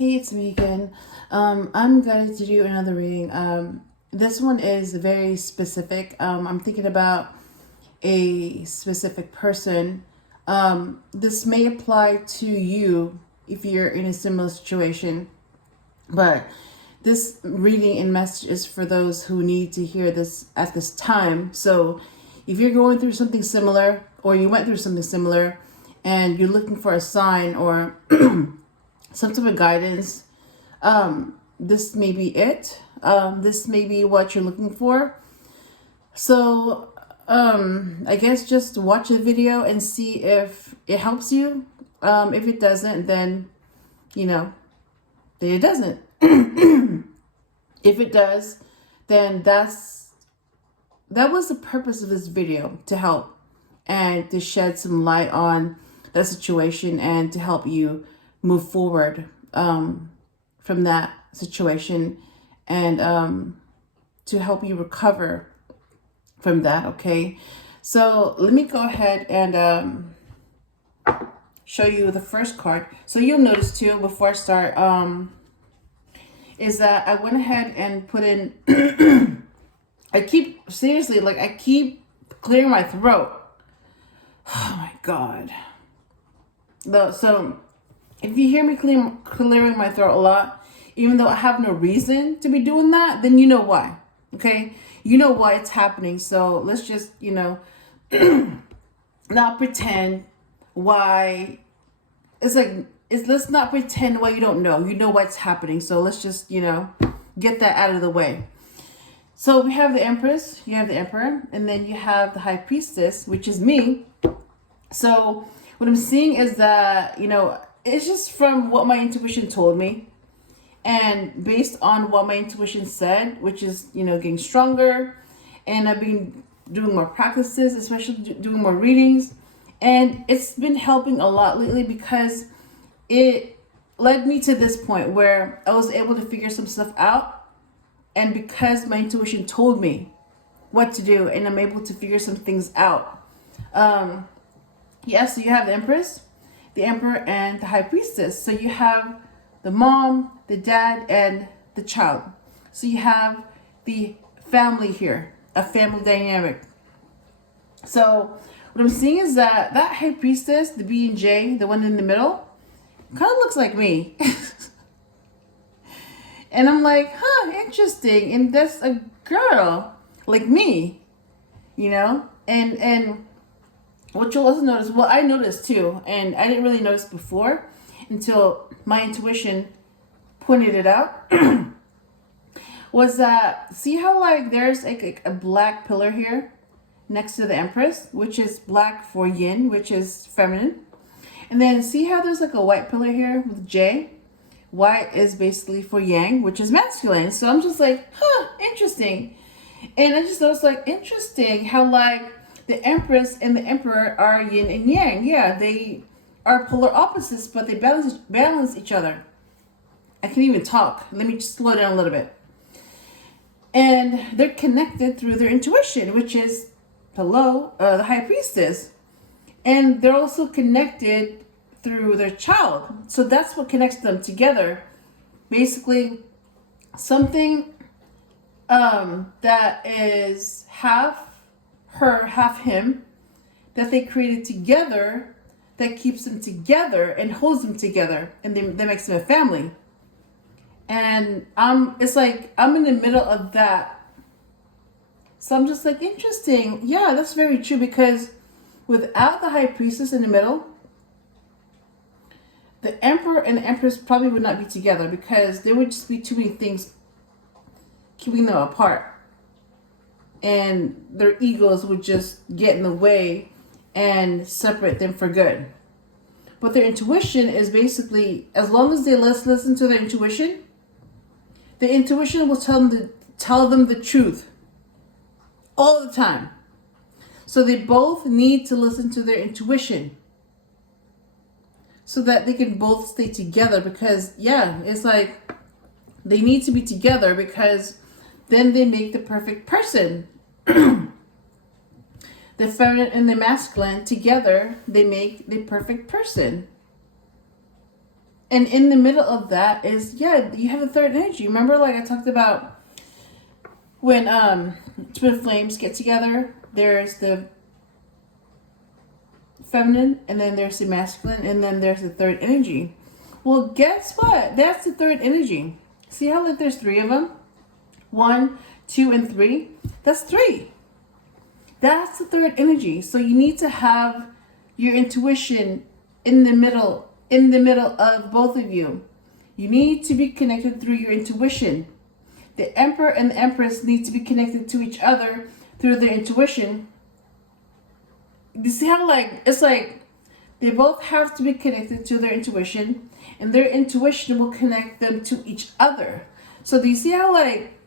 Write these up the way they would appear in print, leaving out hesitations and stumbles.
Hey, it's me again. I'm going to do another reading. This one is very specific. I'm thinking about a specific person. This may apply to you if you're in a similar situation, but this reading and message is for those who need to hear this at this time. So if you're going through something similar, or you went through something similar, and you're looking for a sign or some type of guidance, this may be it. This may be what you're looking for. So I guess just watch the video and see if it helps you. If it doesn't, then then it doesn't. If it does, then that was the purpose of this video, to help and to shed some light on that situation and to help you move forward from that situation, and to help you recover from that. Okay, so let me go ahead and show you the first card. So you'll notice too, before I start, is that I went ahead and put in I keep clearing my throat. Oh my god. So if you hear me clearing my throat a lot, even though I have no reason to be doing that, then you know why. Okay? You know why it's happening. So let's just, not pretend why. Let's not pretend why you don't know. You know what's happening. So let's just, get that out of the way. So we have the Empress, you have the Emperor, and then you have the High Priestess, which is me. So what I'm seeing is that, it's just from what my intuition told me. And based on what my intuition said, which is, getting stronger. And I've been doing more practices, especially doing more readings. And it's been helping a lot lately because it led me to this point where I was able to figure some stuff out. And because my intuition told me what to do, and I'm able to figure some things out. So you have the Empress, the Emperor, and the High Priestess. So you have the mom, the dad, and the child. So you have the family here, a family dynamic. So what I'm seeing is that High Priestess, the B and J, the one in the middle, kind of looks like me. And I'm like, interesting. And that's a girl like me, And what you'll also notice, well, I noticed too, and I didn't really notice before until my intuition pointed it out, was that, see how there's a black pillar here next to the Empress, which is black for yin, which is feminine. And then see how there's a white pillar here with J? White is basically for yang, which is masculine. So I'm just like, interesting. And I just noticed interesting how the Empress and the Emperor are yin and yang. Yeah, they are polar opposites, but they balance each other. I can't even talk. Let me just slow down a little bit. And they're connected through their intuition, which is the High Priestess. And they're also connected through their child. So that's what connects them together. Basically, something that is half her, half him, that they created together, that keeps them together and holds them together, and that makes them a family. And it's like I'm in the middle of that. So I'm just like, interesting. Yeah, that's very true, because without the High Priestess in the middle, the Emperor and the Empress probably would not be together, because there would just be too many things keeping them apart. And their egos would just get in the way and separate them for good. But their intuition is basically, as long as they listen to their intuition, the intuition will tell them the truth all the time. So they both need to listen to their intuition so that they can both stay together, because it's like they need to be together, because then they make the perfect person. The feminine and the masculine together, they make the perfect person. And in the middle of that is, yeah, you have the third energy. Remember, like I talked about when twin flames get together, there's the feminine, and then there's the masculine, and then there's the third energy. Well, guess what? That's the third energy. See how like there's three of them? 1, 2, and 3. That's 3. That's the third energy. So you need to have your intuition in the middle of both of you. You need to be connected through your intuition. The Emperor and the Empress need to be connected to each other through their intuition. You see how like it's like they both have to be connected to their intuition, and their intuition will connect them to each other. So do you see how like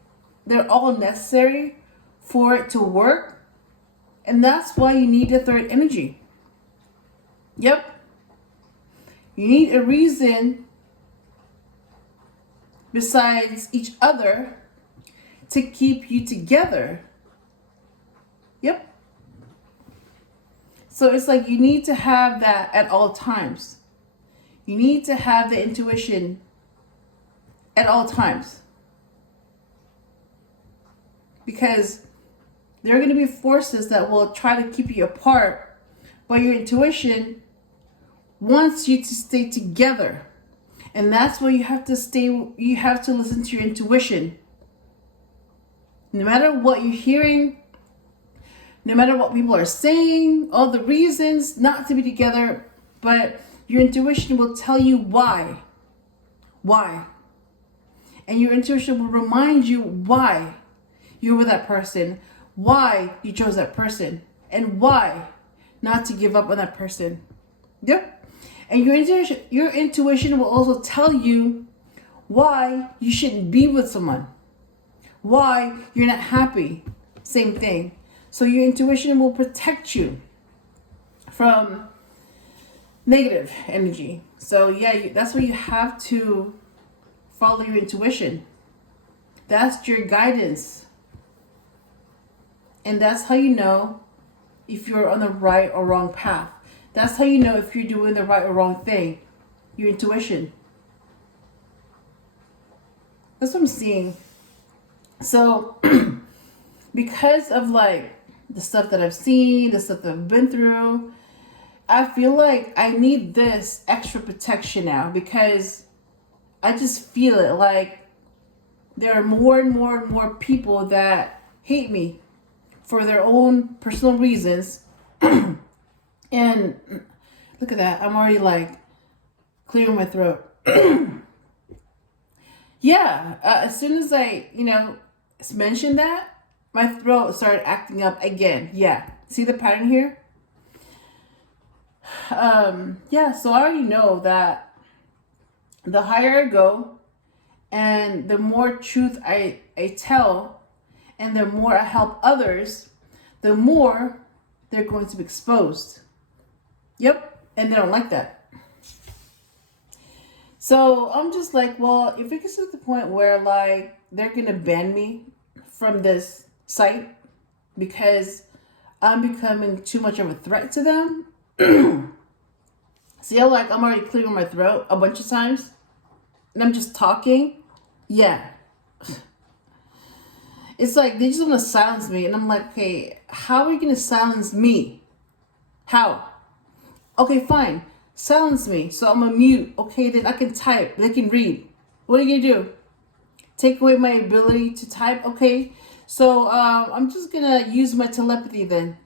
they're all necessary for it to work? And that's why you need a third energy. Yep. You need a reason besides each other to keep you together. Yep. So it's like you need to have that at all times. You need to have the intuition at all times. Because there are going to be forces that will try to keep you apart, but your intuition wants you to stay together. And that's why you have to listen to your intuition. No matter what you're hearing, no matter what people are saying, all the reasons not to be together, but your intuition will tell you why. Why? And your intuition will remind you why you're with that person, why you chose that person, and why not to give up on that person. Yep. And your intuition will also tell you why you shouldn't be with someone, why you're not happy. Same thing. So your intuition will protect you from negative energy. So yeah, that's why you have to follow your intuition. That's your guidance. And that's how you know if you're on the right or wrong path. That's how you know if you're doing the right or wrong thing. Your intuition. That's what I'm seeing. So because of like the stuff that I've seen, the stuff that I've been through, I feel like I need this extra protection now, because I just feel it like there are more and more and more people that hate me for their own personal reasons. And look at that. I'm already like clearing my throat. Yeah. As soon as I, mentioned that, my throat started acting up again. Yeah. See the pattern here? Yeah. So I already know that the higher I go and the more truth I tell and the more I help others, the more they're going to be exposed. Yep. And they don't like that. So I'm just like, well, if it gets to the point where like they're going to ban me from this site because I'm becoming too much of a threat to them. See how like I'm already clearing my throat a bunch of times and I'm just talking? Yeah. It's like they just want to silence me, and I'm like, okay, how are you going to silence me? How? Okay, fine. Silence me. So I'm a mute. Okay, then I can type. They can read. What are you going to do? Take away my ability to type? Okay. So I'm just going to use my telepathy then.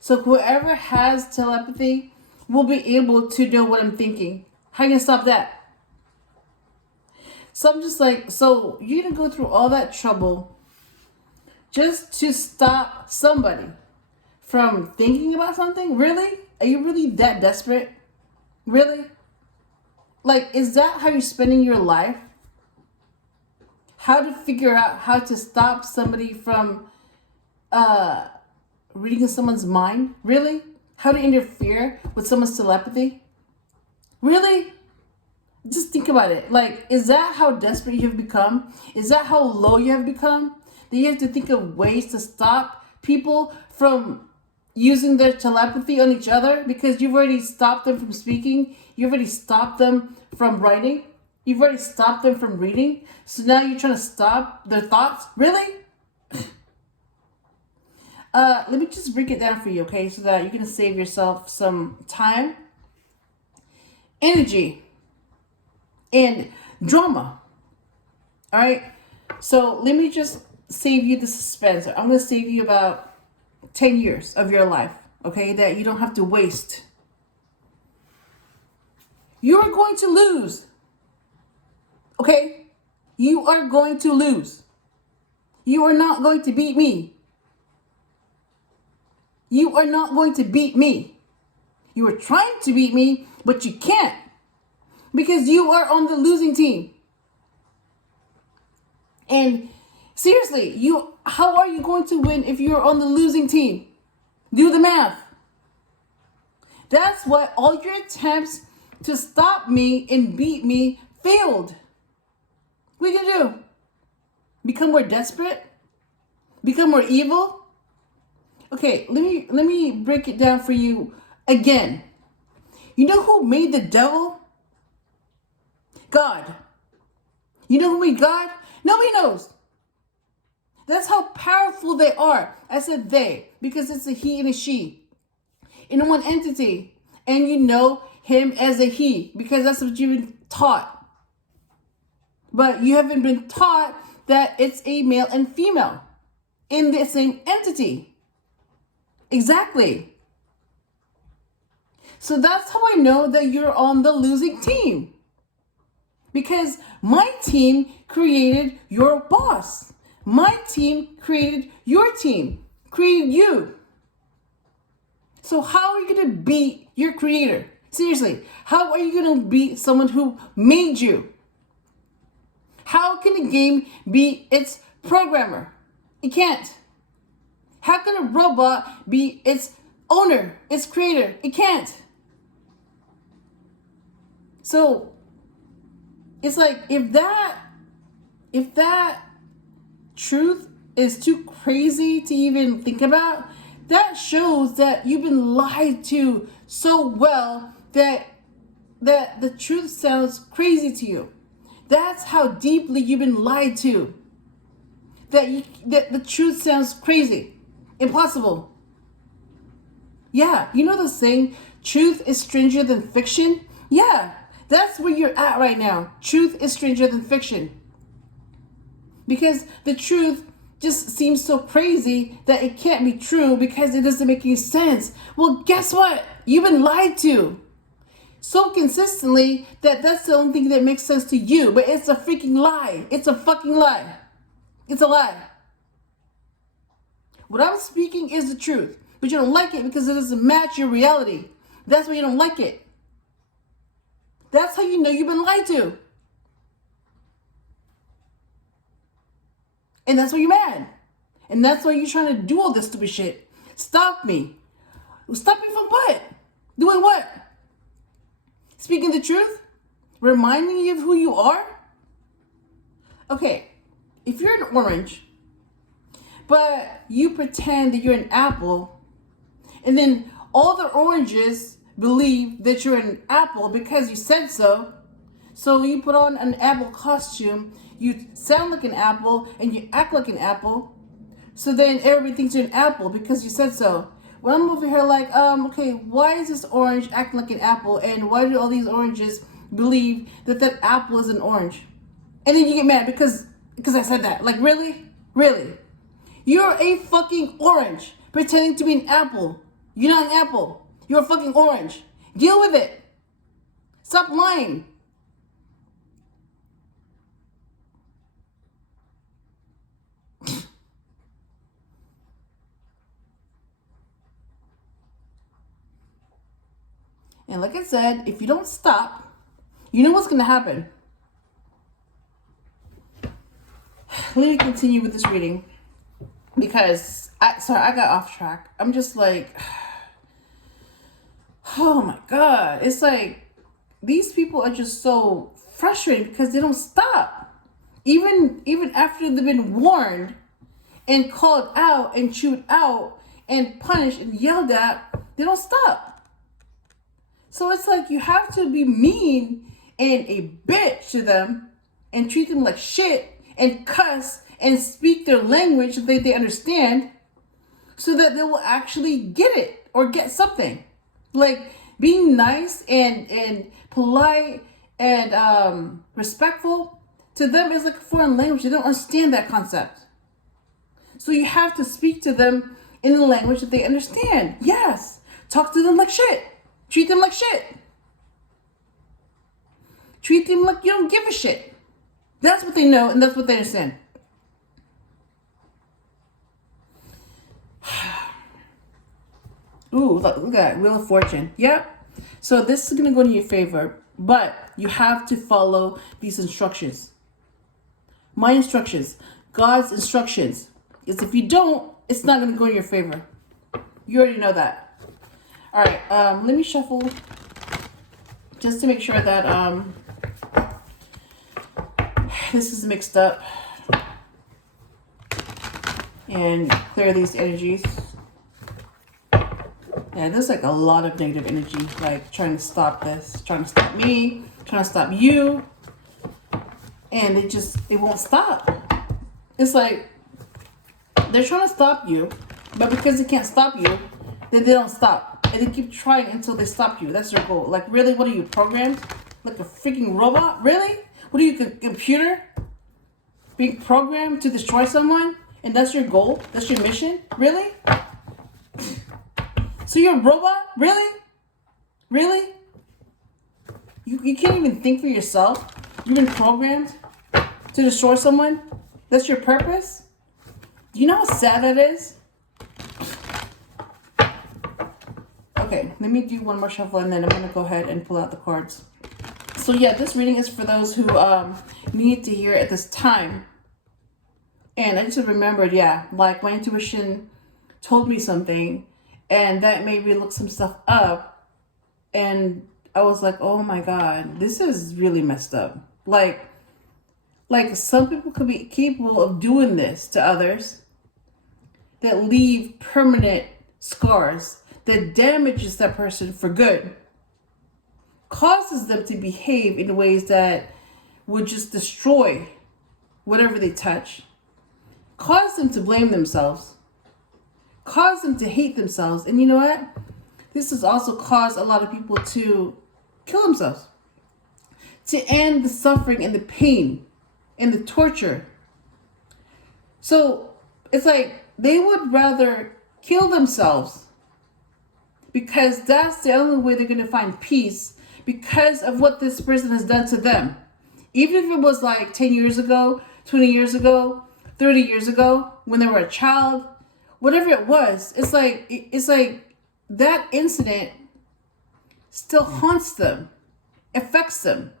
So whoever has telepathy will be able to know what I'm thinking. How are you going to stop that? So I'm just like, so you're going to go through all that trouble just to stop somebody from thinking about something? Really? Are you really that desperate? Really? Like, is that how you're spending your life? How to figure out how to stop somebody from reading someone's mind? Really? How to interfere with someone's telepathy? Really? Just think about it. Like, is that how desperate you have become? Is that how low you have become? That you have to think of ways to stop people from using their telepathy on each other because you've already stopped them from speaking. You've already stopped them from writing. You've already stopped them from reading. So now you're trying to stop their thoughts? Really? Let me just break it down for you, okay? So that you can save yourself some time, energy, and drama. All right? So let me just save you the suspense. I'm going to save you about 10 years of your life, okay? That you don't have to waste. You are going to lose. Okay? You are going to lose. You are not going to beat me. You are not going to beat me. You are trying to beat me, but you can't. Because you are on the losing team. And seriously, how are you going to win if you're on the losing team? Do the math. That's why all your attempts to stop me and beat me failed. What are you gonna do? Become more desperate? Become more evil? Okay, let me break it down for you again. You know who made the devil? God. You know who made God? Nobody knows. That's how powerful they are. I said they because it's a he and a she in one entity. And you know him as a he because that's what you've been taught. But you haven't been taught that it's a male and female in the same entity. Exactly. So that's how I know that you're on the losing team. Because my team created your boss. My team created your team, created you. So how are you going to beat your creator? Seriously, how are you going to beat someone who made you? How can a game beat its programmer? It can't. How can a robot be its owner, its creator? It can't. So it's like if that truth is too crazy to even think about, that shows that you've been lied to so well that the truth sounds crazy to you. That's how deeply you've been lied to. That the truth sounds crazy. Impossible. Yeah, you know the saying, truth is stranger than fiction? Yeah, that's where you're at right now. Truth is stranger than fiction. Because the truth just seems so crazy that it can't be true because it doesn't make any sense. Well, guess what? You've been lied to so consistently that that's the only thing that makes sense to you. But it's a freaking lie. It's a fucking lie. It's a lie. What I'm speaking is the truth, but you don't like it because it doesn't match your reality. That's why you don't like it. That's how you know you've been lied to. And that's why you're mad. And that's why you're trying to do all this stupid shit. Stop me. Stop me from what? Doing what? Speaking the truth? Reminding you of who you are? Okay, if you're an orange, but you pretend that you're an apple, and then all the oranges believe that you're an apple because you said so. So you put on an apple costume, you sound like an apple, and you act like an apple. So then everybody thinks you're an apple because you said so. When I'm over here like, okay, why is this orange acting like an apple? And why do all these oranges believe that that apple is an orange? And then you get mad because I said that. Like, really? Really? You're a fucking orange pretending to be an apple. You're not an apple. You're a fucking orange. Deal with it. Stop lying. And like I said, if you don't stop, you know what's going to happen. Let me continue with this reading because I got off track. I'm just like, oh my God. It's like these people are just so frustrated because they don't stop. Even after they've been warned and called out and chewed out and punished and yelled at, they don't stop. So it's like you have to be mean and a bitch to them and treat them like shit and cuss and speak their language that they understand so that they will actually get it or get something. Like being nice and polite and respectful to them is like a foreign language. They don't understand that concept. So you have to speak to them in the language that they understand. Yes. Talk to them like shit. Treat them like shit. Treat them like you don't give a shit. That's what they know and that's what they understand. Ooh, look at that. Wheel of Fortune. Yep. So this is going to go in your favor, but you have to follow these instructions. My instructions. God's instructions. Is if you don't, it's not going to go in your favor. You already know that. All right. Let me shuffle just to make sure that this is mixed up and clear these energies. Yeah, there's like a lot of negative energy, like trying to stop this, trying to stop me, trying to stop you. And it won't stop. It's like they're trying to stop you, but because they can't stop you, then they don't stop. And they keep trying until they stop you. That's their goal. Like, really, what are you, programmed? Like a freaking robot? Really? What are you, a computer? Being programmed to destroy someone? And that's your goal? That's your mission? Really? So you're a robot? Really? Really? You can't even think for yourself? You've been programmed to destroy someone? That's your purpose? You know how sad that is? Okay, let me do one more shuffle and then I'm going to go ahead and pull out the cards. So yeah, this reading is for those who need to hear it at this time. And I just remembered, yeah, like my intuition told me something and that made me look some stuff up. And I was like, oh my God, this is really messed up. Like some people could be capable of doing this to others that leave permanent scars that damages that person for good, causes them to behave in ways that would just destroy whatever they touch, cause them to blame themselves, cause them to hate themselves. And you know what? This has also caused a lot of people to kill themselves, to end the suffering and the pain and the torture. So it's like they would rather kill themselves because that's the only way they're going to find peace because of what this person has done to them. Even if it was like 10 years ago, 20 years ago, 30 years ago, when they were a child, whatever it was, it's like that incident still haunts them, affects them,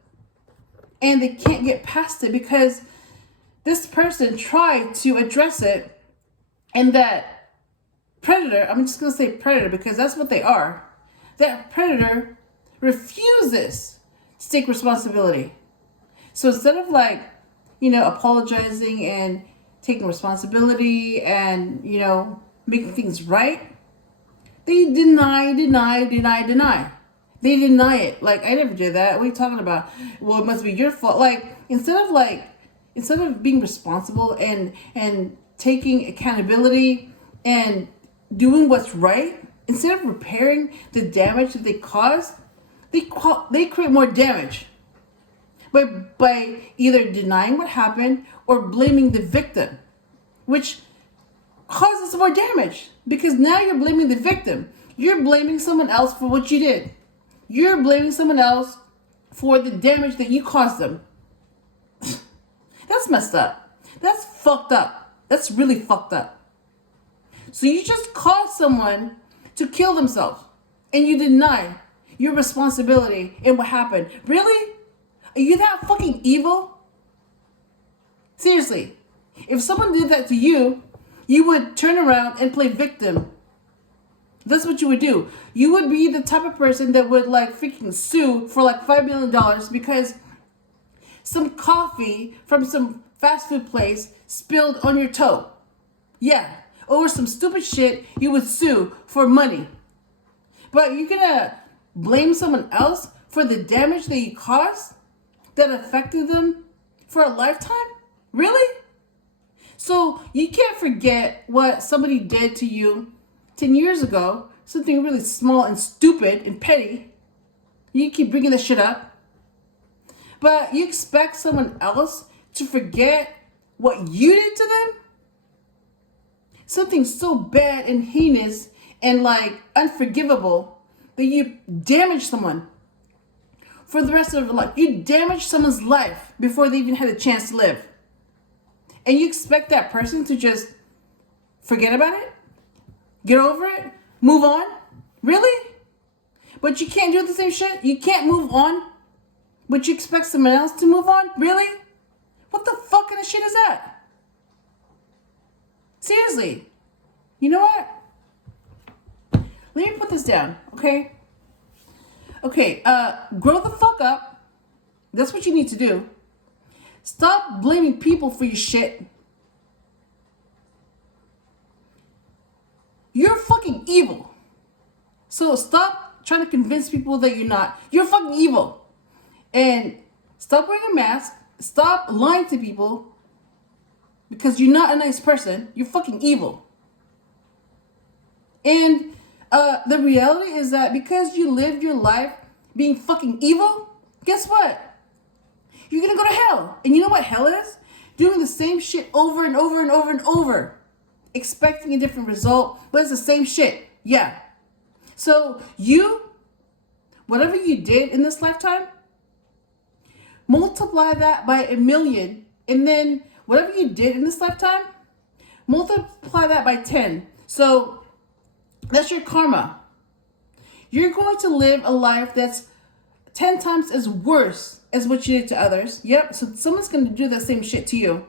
and they can't get past it because this person tried to address it, and that predator, I'm just going to say predator because that's what they are, that predator refuses to take responsibility. So instead of apologizing and taking responsibility and, making things right, they deny. They deny it. Like, I never did that. What are you talking about? Well, it must be your fault. Instead of being responsible and taking accountability and doing what's right, instead of repairing the damage that they caused, they create more damage by either denying what happened or blaming the victim, which causes more damage because now you're blaming the victim. You're blaming someone else for what you did. You're blaming someone else for the damage that you caused them. That's messed up. That's fucked up. That's really fucked up. So you just caused someone to kill themselves and you deny your responsibility in what happened. Really? Are you that fucking evil? Seriously. If someone did that to you, you would turn around and play victim. That's what you would do. You would be the type of person that would freaking sue for $5 million because some coffee from some fast food place spilled on your toe. Yeah. over some stupid shit you would sue for money. But you're gonna blame someone else for the damage that you caused that affected them for a lifetime? Really? So you can't forget what somebody did to you 10 years ago, something really small and stupid and petty. You keep bringing that shit up. But you expect someone else to forget what you did to them? Something so bad and heinous and like unforgivable that you damaged someone for the rest of their life. You damaged someone's life before they even had a chance to live. And you expect that person to just forget about it? Get over it? Move on? Really? But you can't do the same shit? You can't move on? But you expect someone else to move on? Really? What the fuck kind of shit is that? Seriously. You know what? Let me put this down, okay? Okay, grow the fuck up. That's what you need to do. Stop blaming people for your shit. You're fucking evil. So stop trying to convince people that you're not. You're fucking evil. And stop wearing a mask. Stop lying to people because you're not a nice person. You're fucking evil. And the reality is that because you lived your life being fucking evil, guess what? You're gonna go to hell. And you know what hell is? Doing the same shit over and over and over and over. Expecting a different result, but it's the same shit. Yeah. So whatever you did in this lifetime, multiply that by 1,000,000. And then whatever you did in this lifetime, multiply that by 10. So that's your karma. You're going to live a life that's 10 times as worse as what you did to others. Yep. So someone's going to do the same shit to you.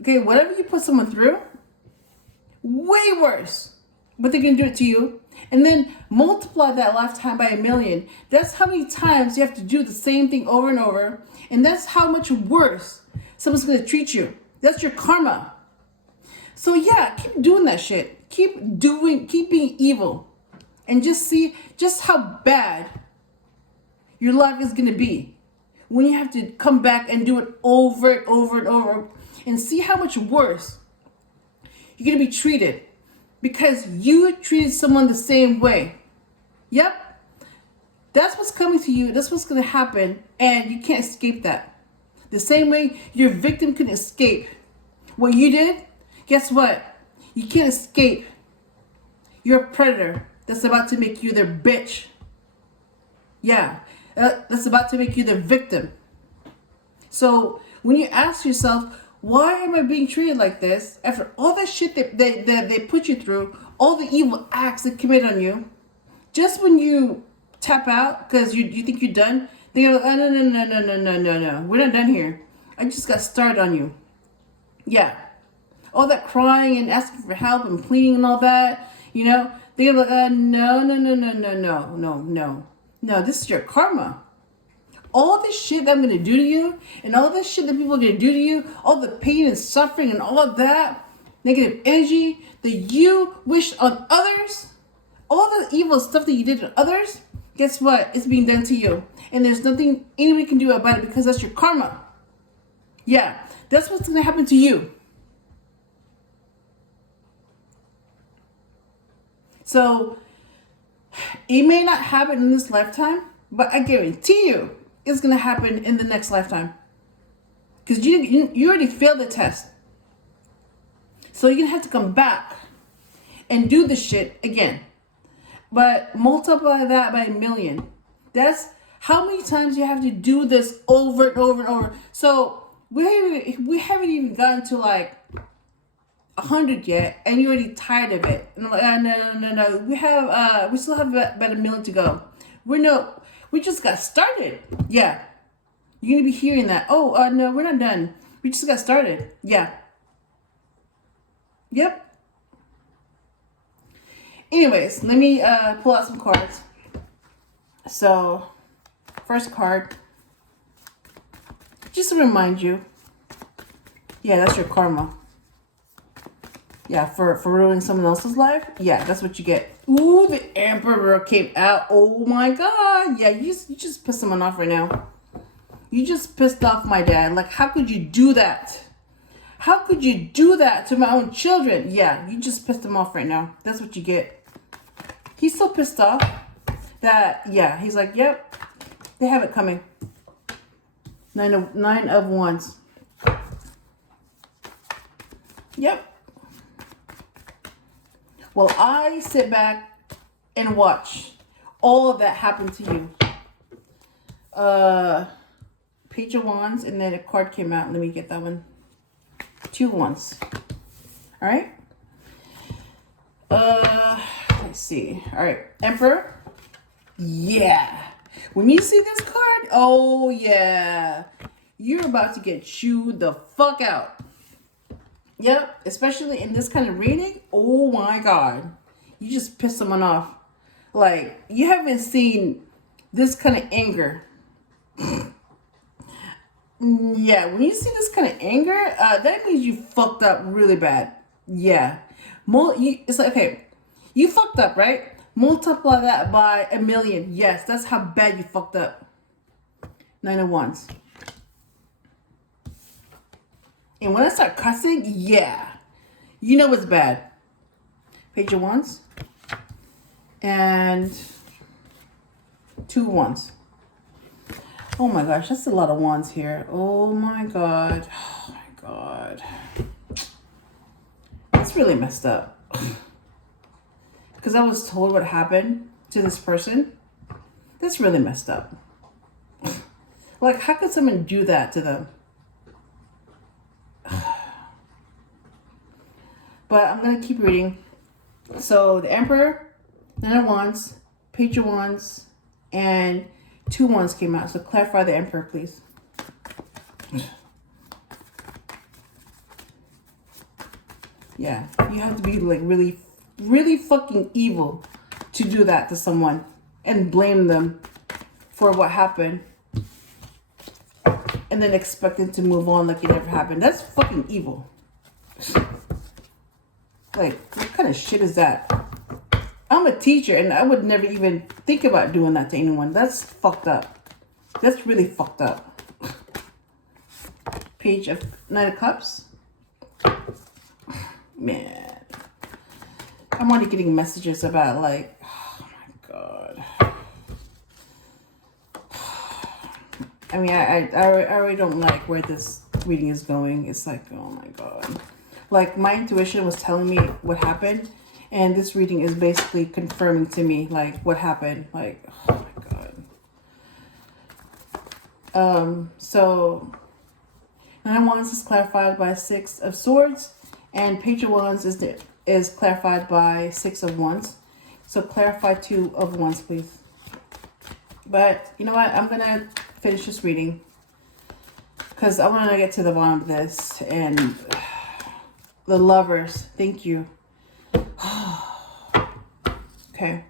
Okay. Whatever you put someone through, way worse. But they're going to do it to you. And then multiply that lifetime by 1,000,000. That's how many times you have to do the same thing over and over. And that's how much worse someone's going to treat you. That's your karma. So yeah, keep doing that shit. Keep being evil. And just see just how bad your life is going to be when you have to come back and do it over and over and over. And see how much worse you're going to be treated because you treated someone the same way. Yep. That's what's coming to you. That's what's going to happen. And you can't escape that. The same way your victim couldn't escape what you did, guess what? You can't escape your predator that's about to make you their bitch. Yeah. That's about to make you their victim. So when you ask yourself, why am I being treated like this? After all that shit that they put you through, all the evil acts they commit on you, just when you tap out because you think you're done, they're like, oh, no, we're not done here. I just got started on you. Yeah. All that crying and asking for help and pleading and all that, they're like, no, this is your karma. All this shit that I'm going to do to you and all this shit that people are going to do to you, all the pain and suffering and all of that negative energy that you wish on others, all the evil stuff that you did to others, guess what? It's being done to you. And there's nothing anybody can do about it because that's your karma. Yeah, that's what's going to happen to you. So it may not happen in this lifetime, but I guarantee you, it's going to happen in the next lifetime. Because you already failed the test. So you're going to have to come back and do this shit again. But multiply that by 1,000,000. That's how many times you have to do this over and over and over. So we haven't even gotten to like 100 yet, and you're already tired of it. And I'm like, no. We still have about 1,000,000 to go. We just got started. Yeah. You're going to be hearing that. Oh, no, we're not done. We just got started. Yeah. Yep. Anyways, let me pull out some cards. So, first card. Just to remind you. Yeah, that's your karma. Yeah, for ruining someone else's life. Yeah, that's what you get. Ooh, the Emperor came out. Oh my God. Yeah, you just pissed someone off right now. You just pissed off my dad. Like, how could you do that? How could you do that to my own children? Yeah, you just pissed him off right now. That's what you get. He's so pissed off that, yeah, he's like, yep, they have it coming. Nine of Wands. Yep. Well, I sit back and watch all of that happen to you. Page of Wands, and then a card came out. Let me get that one. 2 Wands. All right. Let's see. All right, Emperor. Yeah. When you see this card, oh yeah, you're about to get chewed the fuck out. Yep, especially in this kind of reading. Oh my God, you just piss someone off. Like, you haven't seen this kind of anger. Yeah, when you see this kind of anger, that means you fucked up really bad. Yeah, it's like, okay, you fucked up, right? Multiply that by 1,000,000. Yes, that's how bad you fucked up. 9 of Wands. And when I start cussing, yeah, you know it's bad. Page of Wands. And 2 Wands. Oh my gosh, that's a lot of wands here. Oh my God. Oh my God. That's really messed up. Because I was told what happened to this person. That's really messed up. Like, how could someone do that to them? But I'm going to keep reading. So the Emperor, 9 of Wands, Page of Wands, and 2 Wands came out. So clarify the Emperor, please. Yeah, you have to be like really, really fucking evil to do that to someone and blame them for what happened. And then expect them to move on like it never happened. That's fucking evil. Like, what kind of shit is that? I'm a teacher and I would never even think about doing that to anyone. That's fucked up. That's really fucked up. Page of 9 of Cups. Man. I'm already getting messages about, like, oh my God. I mean, I already don't like where this reading is going. It's like, oh my God. Like, my intuition was telling me what happened. And this reading is basically confirming to me, like, what happened. Like, oh my God. So, 9 of Wands is clarified by 6 of Swords. And Page of Wands is clarified by 6 of Wands. So, clarify 2 of Wands, please. But, you know what? I'm going to finish this reading. Because I want to get to the bottom of this. And the Lovers. Thank you. Okay.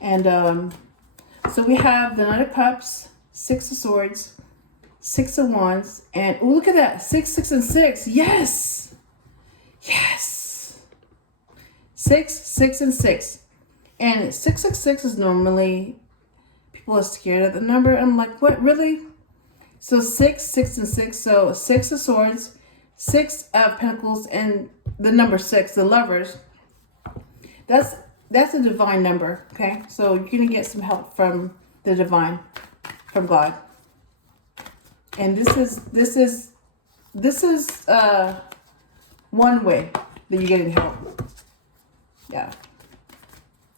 And so we have the 9 of Cups, 6 of Swords, 6 of Wands, and oh, look at that. 6, 6, and 6. Yes. Yes. 6, 6, and 6. And 666 is normally, people are scared of the number. I'm like, what, really? So 6, 6, and 6. So 6 of Swords, 6 of Pentacles, and the number 6, the Lovers. That's a divine number, okay? So you're going to get some help from the divine, from God. And this is one way that you're getting help. Yeah.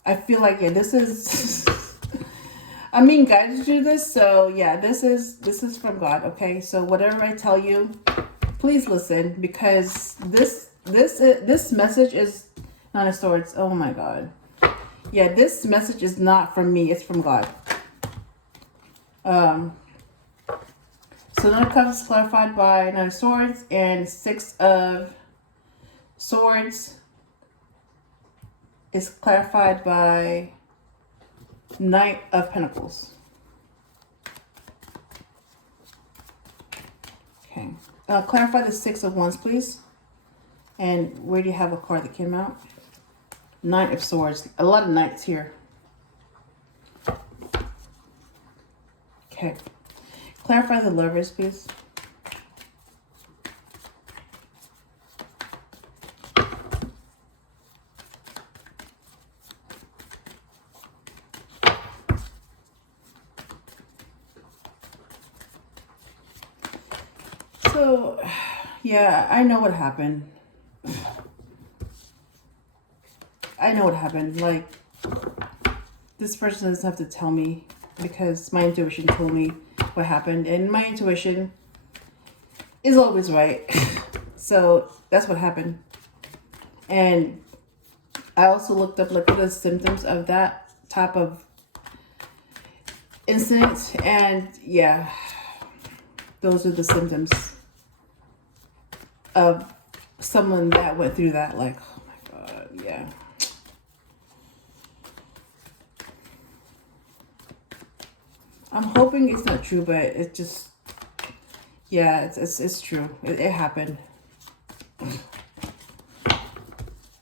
I feel like, yeah, this is I'm being guided to do this, so yeah, this is from God, okay? So whatever I tell you, please listen, because this message is 9 of Swords. Oh my God. Yeah, this message is not from me, it's from God. So 9 of Cups is clarified by 9 of Swords, and 6 of Swords is clarified by Knight of Pentacles. Okay. Clarify the 6 of Wands, please. And where do you have a card that came out? Knight of Swords. A lot of knights here. Okay. Clarify the Lovers, please. So, yeah, I know what happened. I know what happened. Like, this person doesn't have to tell me because my intuition told me what happened. And my intuition is always right. So, that's what happened. And I also looked up, like, what are the symptoms of that type of incident. And, yeah, those are the symptoms of someone that went through that. Like, oh my God, yeah. I'm hoping it's not true, but it just, yeah, it's true. It happened.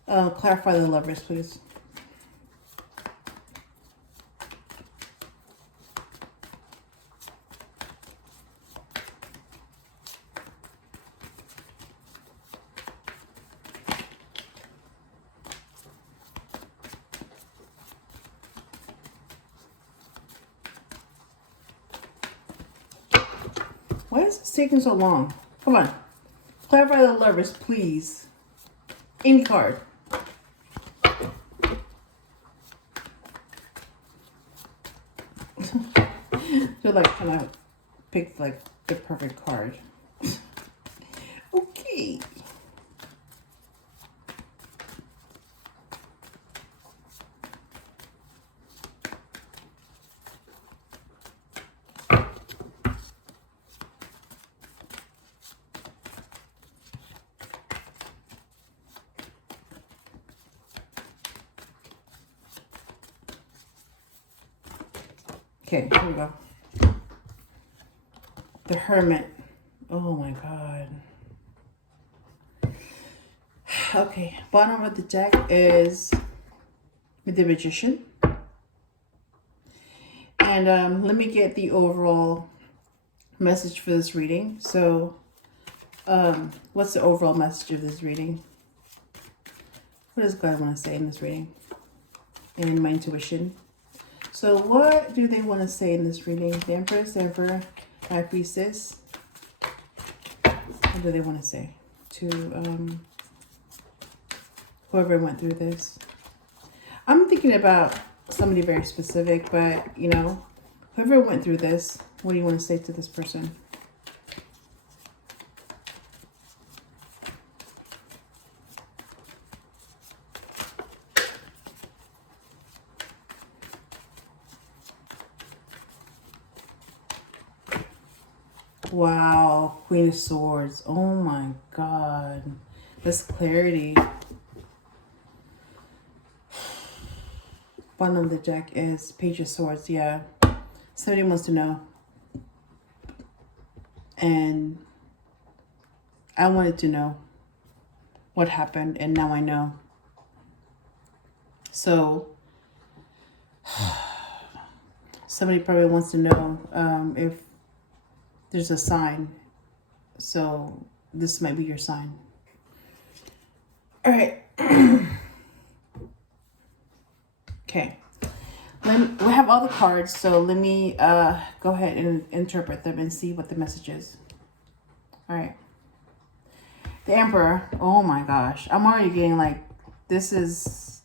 Clarify the Lovers, please. Why is this taking so long? Come on. Clarify the Lovers, please. Any card. They're like trying to pick like the perfect card. Okay. Okay, here we go. The Hermit. Oh my God. Okay, bottom of the deck is the Magician. And let me get the overall message for this reading. So, what's the overall message of this reading? What does God want to say in this reading? And my intuition. So what do they want to say in this reading? The Empress, Emperor, High Priestess. What do they want to say to whoever went through this? I'm thinking about somebody very specific, but you know, whoever went through this, what do you want to say to this person? Wow, Queen of Swords. Oh my God. This clarity. Bottom of the deck is Page of Swords. Yeah. Somebody wants to know. And I wanted to know what happened, and now I know. So somebody probably wants to know if there's a sign. So this might be your sign. All right. Okay. We have all the cards, so let me go ahead and interpret them and see what the message is. All right. The Emperor. Oh my gosh. I'm already getting like, this is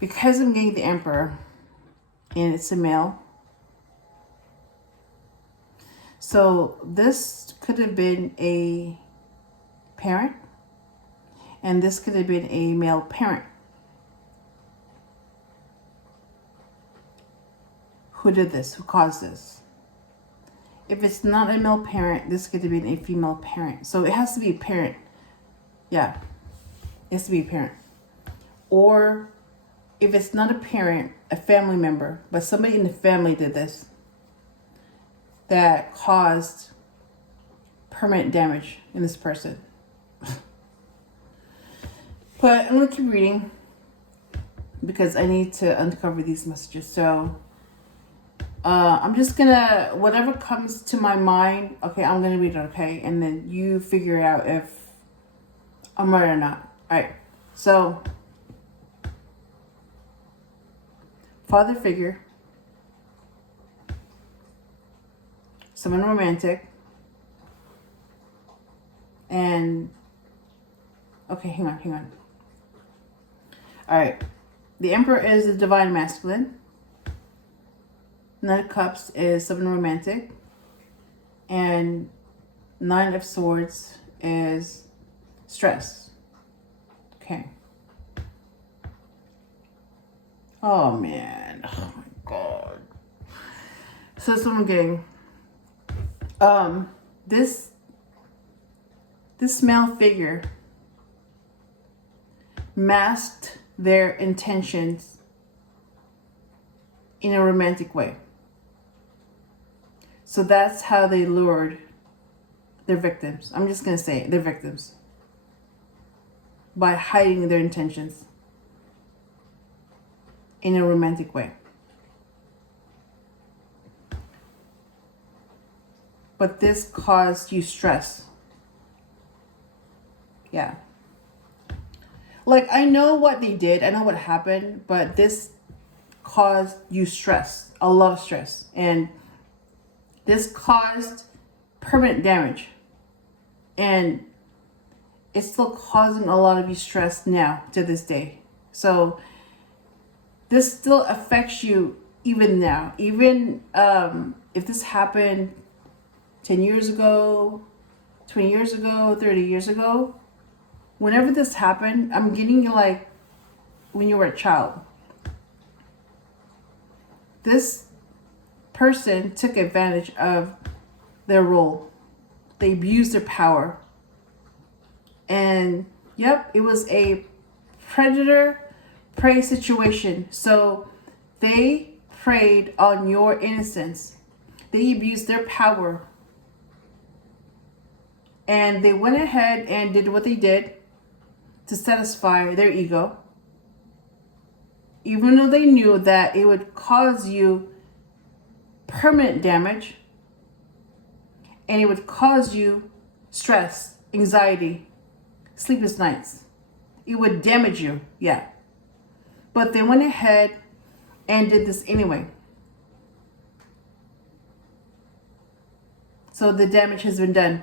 because I'm getting the Emperor and it's a male. So this could have been a parent, and this could have been a male parent who did this, who caused this. If it's not a male parent, this could have been a female parent. So it has to be a parent. Yeah, it has to be a parent. Or if it's not a parent, a family member, but somebody in the family did this that caused permanent damage in this person. But I'm going to keep reading because I need to uncover these messages. So I'm just going to, whatever comes to my mind, okay, I'm going to read it, okay? And then you figure out if I'm right or not. All right. So, father figure, someone romantic, and, okay, hang on. All right. The Emperor is the divine masculine. Nine of Cups is someone romantic. And Nine of Swords is stress. Okay. Oh, man. Oh, my God. So that's what I'm getting. This male figure masked their intentions in a romantic way. So that's how they lured their victims. I'm just going to say their victims. By hiding their intentions in a romantic way. But this caused you stress. Yeah. Like, I know what they did. I know what happened. But this caused you stress. A lot of stress. And this caused permanent damage. And it's still causing a lot of you stress now to this day. So this still affects you even now. Even if this happened 10 years ago, 20 years ago, 30 years ago, whenever this happened, I'm getting like when you were a child. This person took advantage of their role. They abused their power. And yep, it was a predator-prey situation. So they preyed on your innocence. They abused their power. And they went ahead and did what they did to satisfy their ego. Even though they knew that it would cause you permanent damage. And it would cause you stress, anxiety, sleepless nights. It would damage you, yeah. But they went ahead and did this anyway. So the damage has been done.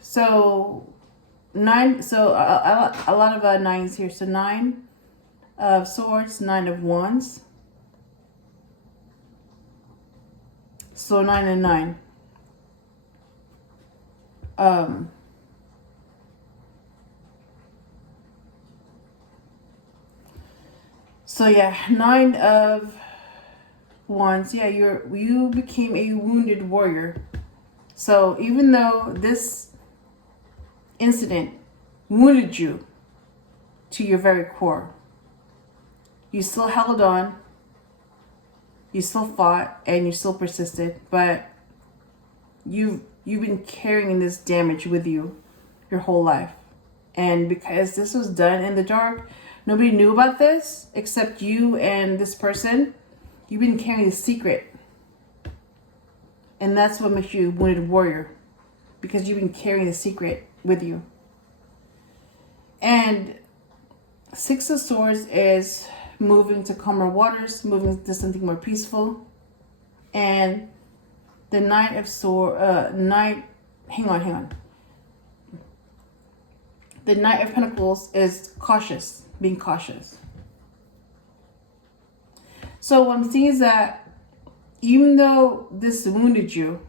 So nine. So a lot of nines here. So 9 of Swords, 9 of Wands. So 9 and 9. So yeah, 9 of Wands. Yeah, you became a wounded warrior. So even though this incident wounded you to your very core, you still held on. You still fought and you still persisted, but you've been carrying this damage with you your whole life. And because this was done in the dark, nobody knew about this except you and this person. You've been carrying a secret. And that's what makes you a wounded warrior. Because you've been carrying the secret with you. And 6 of Swords is moving to calmer waters, moving to something more peaceful. And the Knight of Swords, hang on. The Knight of Pentacles is cautious, being cautious. So what I'm seeing is that even though this wounded you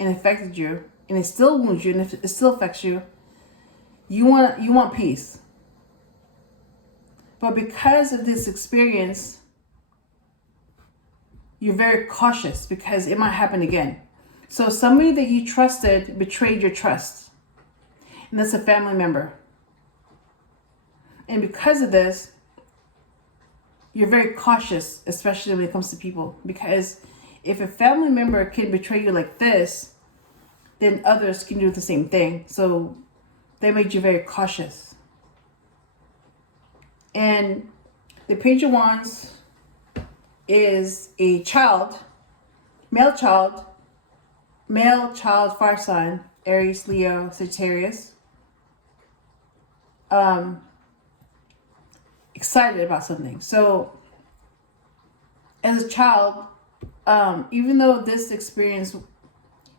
and affected you, and it still wounds you and it still affects you, you want peace. But because of this experience, you're very cautious because it might happen again. So somebody that you trusted betrayed your trust. And that's a family member. And because of this, you're very cautious, especially when it comes to people. Because if a family member can betray you like this, then others can do the same thing. So they made you very cautious. And the Page of Wands is a child, male child, fire sign, Aries, Leo, Sagittarius. Excited about something. So as a child, even though this experience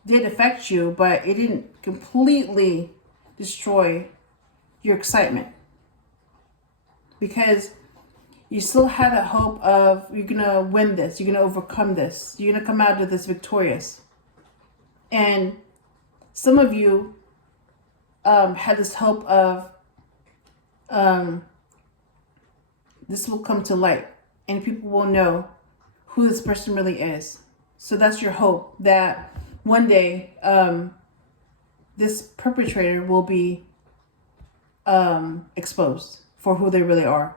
did affect you, but it didn't completely destroy your excitement, because you still had a hope of you're gonna win this, you're gonna overcome this, you're gonna come out of this victorious. And some of you had this hope of this will come to light and people will know who this person really is. So that's your hope, that one day this perpetrator will be exposed for who they really are.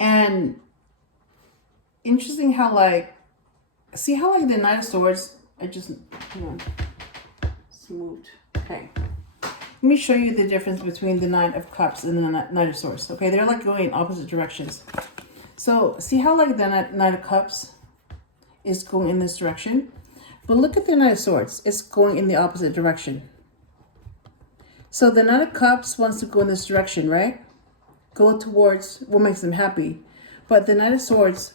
And interesting how, like, see how, like, the Knight of Swords, I just, moved. Okay. Let me show you the difference between the Knight of Cups and the Knight of Swords. Okay, they're like going in opposite directions. So see how, like, the Knight of Cups is going in this direction? But look at the Knight of Swords. It's going in the opposite direction. So the Knight of Cups wants to go in this direction, right? Go towards what makes them happy. But the Knight of Swords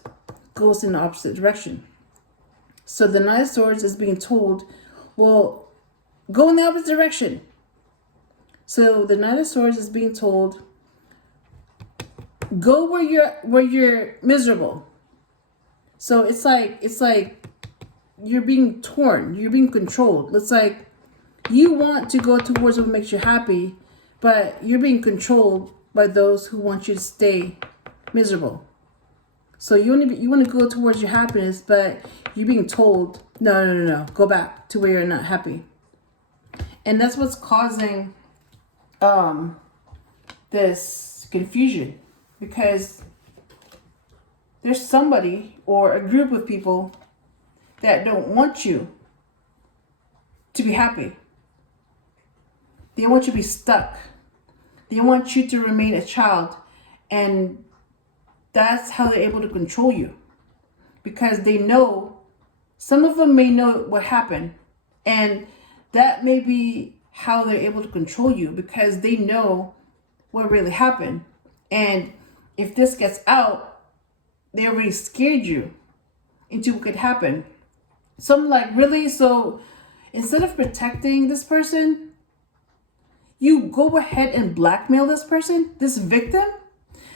goes in the opposite direction. So the Knight of Swords is being told, well, go in the opposite direction. So the Knight of Swords is being told, go where you're miserable. So it's like you're being torn, you're being controlled. It's like you want to go towards what makes you happy, but you're being controlled by those who want you to stay miserable. So you want to go towards your happiness, but you're being told, no, go back to where you're not happy. And that's what's causing this confusion, because there's somebody or a group of people that don't want you to be happy. They want you to be stuck. They want you to remain a child, and that's how they're able to control you, because they know, some of them may know what happened, and that may be how they're able to control you, because they know what really happened. And if this gets out, they already scared you into what could happen. So I'm like, really? So instead of protecting this person, you go ahead and blackmail this person, this victim?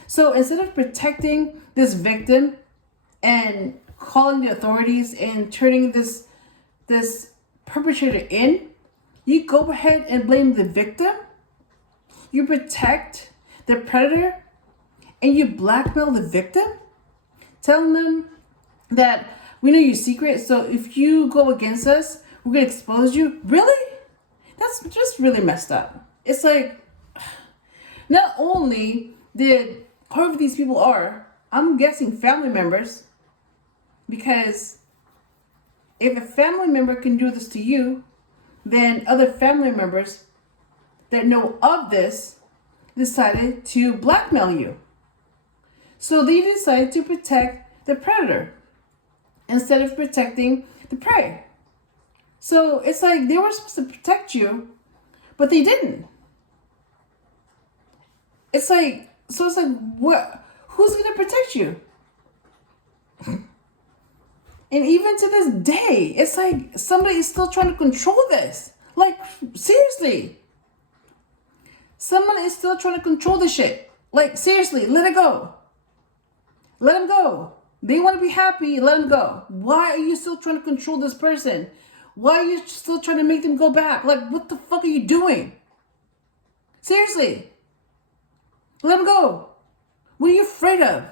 So instead of protecting this victim and calling the authorities and turning this perpetrator in, you go ahead and blame the victim, you protect the predator, and you blackmail the victim, telling them that we know your secret, so if you go against us, we're going to expose you. Really? That's just really messed up. It's like, not only did whoever these people are, I'm guessing family members, because if a family member can do this to you, then other family members that know of this decided to blackmail you. So they decided to protect the predator instead of protecting the prey. So it's like they were supposed to protect you, but they didn't. It's like, so it's like, what? Who's going to protect you? And even to this day, it's like somebody is still trying to control this. Like, seriously. Someone is still trying to control this shit. Like, seriously, let it go. Let them go. They want to be happy, let them go. Why are you still trying to control this person? Why are you still trying to make them go back? Like, what the fuck are you doing? Seriously. Let them go. What are you afraid of?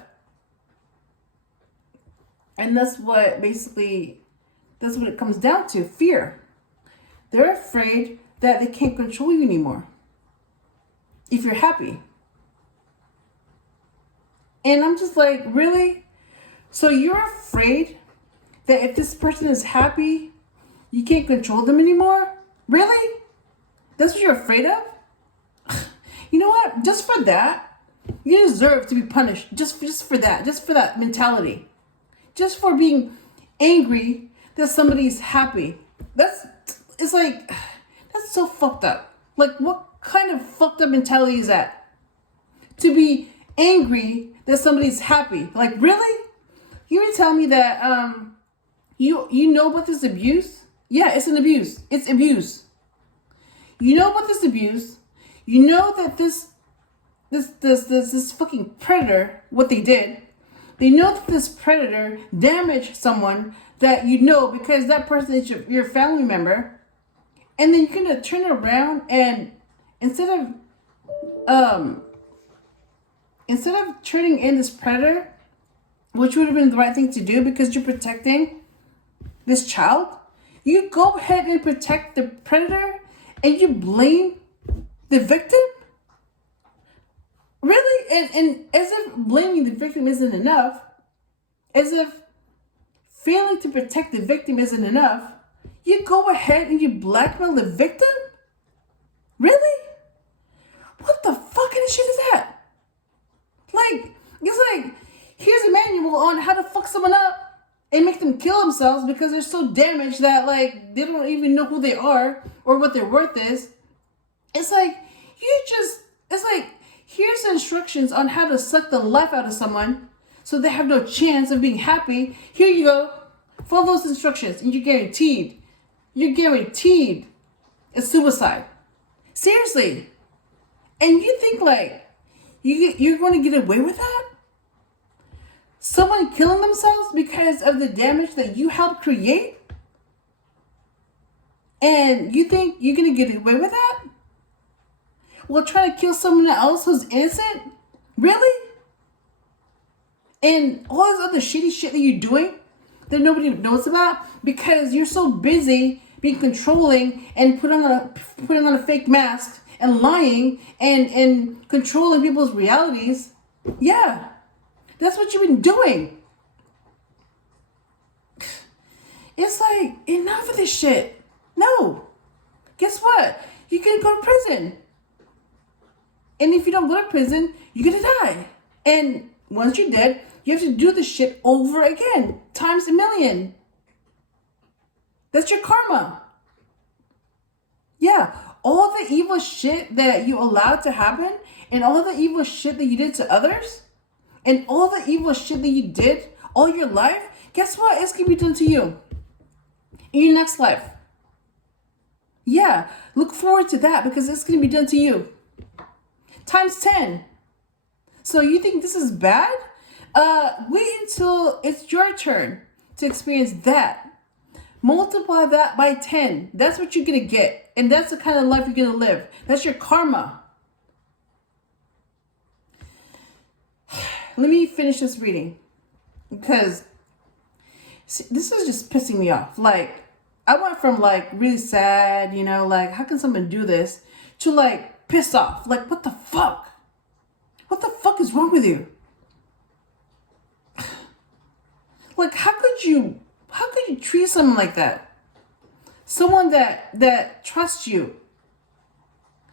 And that's what it comes down to, fear. They're afraid that they can't control you anymore if you're happy. And I'm just like, really? So you're afraid that if this person is happy, you can't control them anymore? Really? That's what you're afraid of? You know what? Just for that, you deserve to be punished. Just for that. Just for that mentality. Just for being angry that somebody's happy. It's like, that's so fucked up. Like, what kind of fucked up mentality is that? To be angry that somebody's happy. Like, really? You mean tell me that you know about this abuse? Yeah, it's an abuse. It's abuse. You know about this abuse. You know that this fucking predator, what they did. They know that this predator damaged someone that you know because that person is your family member. And then you're gonna turn around and instead of turning in this predator, which would have been the right thing to do because you're protecting this child, you go ahead and protect the predator and you blame the victim? Really? And as if blaming the victim isn't enough, as if failing to protect the victim isn't enough, you go ahead and you blackmail the victim? Really? What the fucking shit is that? Like, it's like, here's a manual on how to fuck someone up and make them kill themselves because they're so damaged that, like, they don't even know who they are or what their worth is. It's like, it's like, here's instructions on how to suck the life out of someone so they have no chance of being happy. Here you go. Follow those instructions and you're guaranteed a suicide. Seriously. And you think, like, you're going to get away with that? Someone killing themselves because of the damage that you helped create? And you think you're going to get away with that? Well, try to kill someone else who's innocent? Really? And all this other shitty shit that you're doing that nobody knows about because you're so busy being controlling and putting on a fake mask and lying and controlling people's realities. Yeah. That's what you've been doing. It's like, enough of this shit. No. Guess what? You're going to go to prison. And if you don't go to prison, you're going to die. And once you're dead, you have to do this shit over again. Times a million. That's your karma. Yeah. All the evil shit that you allowed to happen and all the evil shit that you did to others and all the evil shit that you did all your life, guess what? It's going to be done to you in your next life. Yeah, look forward to that because it's going to be done to you. Times 10. So you think this is bad? Wait until it's your turn to experience that. Multiply that by 10. That's what you're going to get. And that's the kind of life you're going to live. That's your karma. Let me finish this reading. Because this is just pissing me off. Like, I went from like really sad, you know, like how can someone do this? To like pissed off. Like, what the fuck? What the fuck is wrong with you? Like, how could you treat someone like that? Someone that trusts you.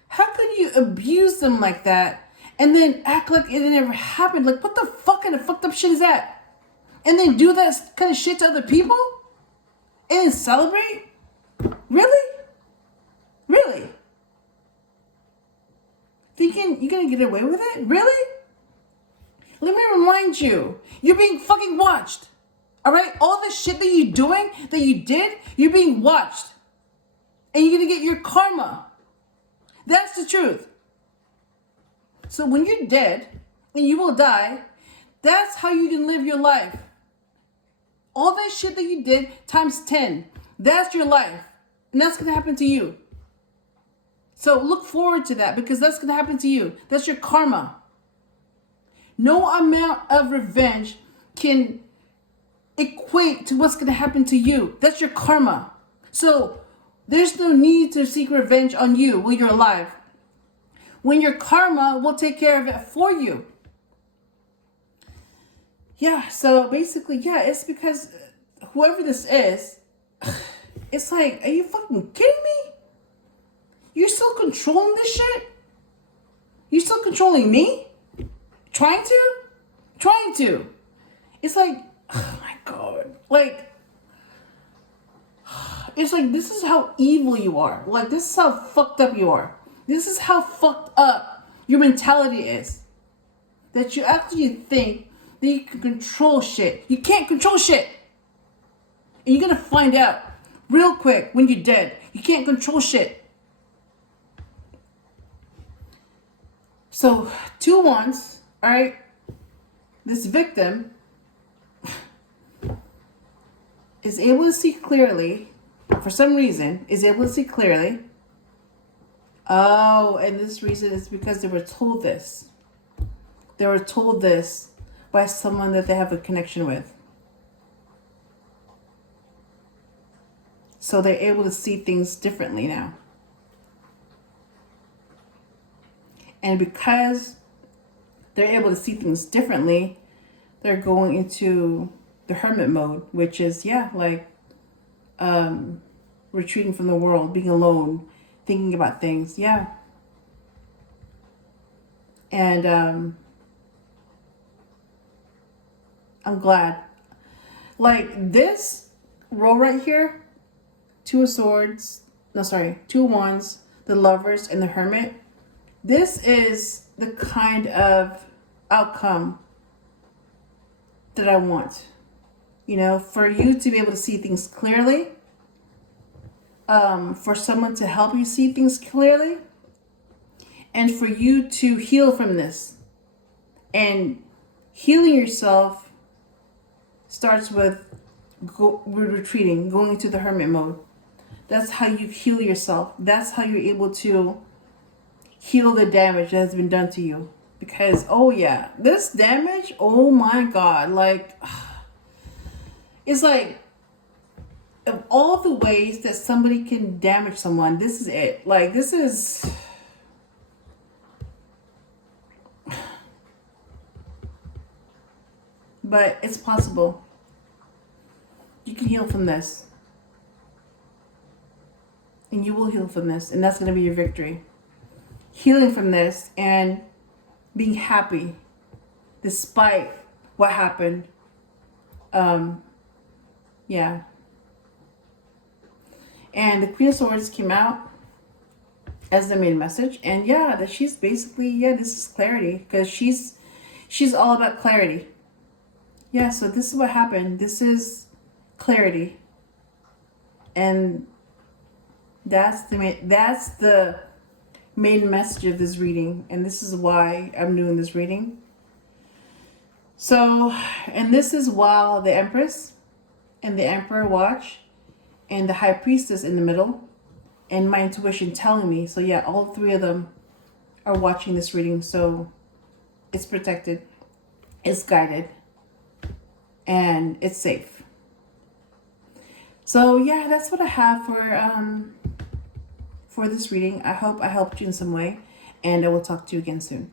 How could you abuse them like that and then act like it never happened? Like, what the fuck kind of fucked up shit is that? And then do that kind of shit to other people? And then celebrate? Really? Really? Thinking you're gonna get away with it? Really? Let me remind you, you're being fucking watched. Alright? All the shit that you're doing, that you did, you're being watched. And you're gonna get your karma. That's the truth. So when you're dead, and you will die, that's how you can live your life. All that shit that you did times 10. That's your life. And that's gonna happen to you. So look forward to that because that's gonna happen to you. That's your karma. No amount of revenge can equate to what's gonna happen to you. That's your karma. So there's no need to seek revenge on you while you're alive. When your karma will take care of it for you. Yeah, so basically, yeah, it's because whoever this is, it's like, are you fucking kidding me? You're still controlling this shit? You're still controlling me? Trying to? Trying to. It's like, oh my God. Like, it's like, this is how evil you are. Like, this is how fucked up you are. This is how fucked up your mentality is. That you actually think that you can control shit. You can't control shit. And you're gonna find out real quick when you're dead. You can't control shit. So, 2 wands, alright? This victim is able to see clearly, for some reason, is able to see clearly. Oh, and this reason is because they were told this. They were told this by someone that they have a connection with. So they're able to see things differently now. And because they're able to see things differently, they're going into the hermit mode, which is, yeah, like retreating from the world, being alone, thinking about things. Yeah. And I'm glad. Like this row right here, 2 of swords, 2 wands, the lovers, and the hermit. This is the kind of outcome that I want. You know, for you to be able to see things clearly, for someone to help you see things clearly, and for you to heal from this. And healing yourself starts with retreating, going into the hermit mode. That's how you heal yourself. That's how you're able to heal the damage that has been done to you. Because, oh yeah, this damage, oh my God, like, it's like, of all the ways that somebody can damage someone, this is it. Like, this is, but it's possible. You can heal from this. And you will heal from this. And that's going to be your victory. Healing from this and being happy despite what happened. Yeah. And the Queen of Swords came out as the main message. And yeah, that she's basically, yeah, this is clarity. Because she's all about clarity. Yeah, so this is what happened. This is clarity. And that's the main message of this reading. And this is why I'm doing this reading. So, and this is while the Empress and the Emperor watch, and the High Priestess in the middle, and my intuition telling me. So yeah, all 3 of them are watching this reading. So it's protected, it's guided, and it's safe. So yeah, that's what I have for this reading. I hope I helped you in some way, and I will talk to you again soon.